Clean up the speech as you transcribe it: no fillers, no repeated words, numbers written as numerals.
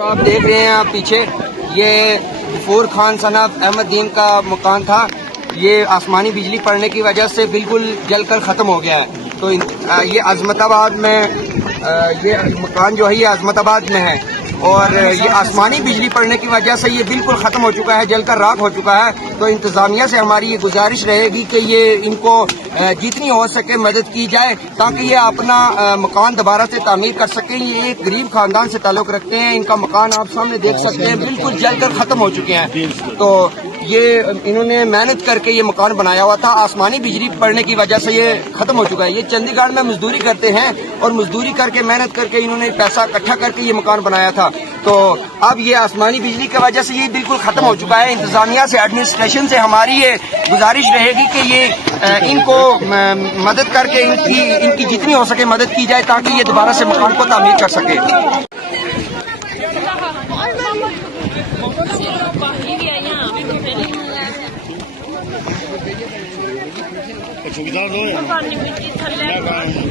आप देख रहे हैं आप पीछे ये गफूर खान सनब अहमदीन का मकान था। ये आसमानी बिजली पड़ने की वजह से बिल्कुल जलकर ख़त्म हो गया है। तो ये अजमताबाद में ये मकान जो है ये अजमताबाद में है और ये आसमानी बिजली पड़ने की वजह से ये बिल्कुल ख़त्म हो चुका है, जलकर राख हो चुका है। तो इंतज़ामिया से हमारी ये गुजारिश रहेगी कि ये इनको जितनी हो सके मदद की जाए ताकि ये अपना मकान दोबारा से तामीर कर सकें। ये एक गरीब खानदान से ताल्लुक़ रखते हैं। इनका मकान आप सामने देख सकते हैं बिल्कुल जलकर ख़त्म हो चुके हैं। तो ये इन्होंने मेहनत करके ये मकान बनाया हुआ था, आसमानी बिजली पड़ने की वजह से ये ख़त्म हो चुका है। ये चंडीगढ़ में मजदूरी करते हैं और मजदूरी करके मेहनत करके इन्होंने पैसा इकट्ठा करके ये मकान बनाया था। तो अब ये आसमानी बिजली की वजह से ये बिल्कुल ख़त्म हो चुका है। इंतज़ामिया से एडमिनिस्ट्रेशन से हमारी ये गुजारिश रहेगी कि ये इनको मदद करके इनकी जितनी हो सके मदद की जाए ताकि ये दोबारा से मकान को तामीर कर सके। खत्म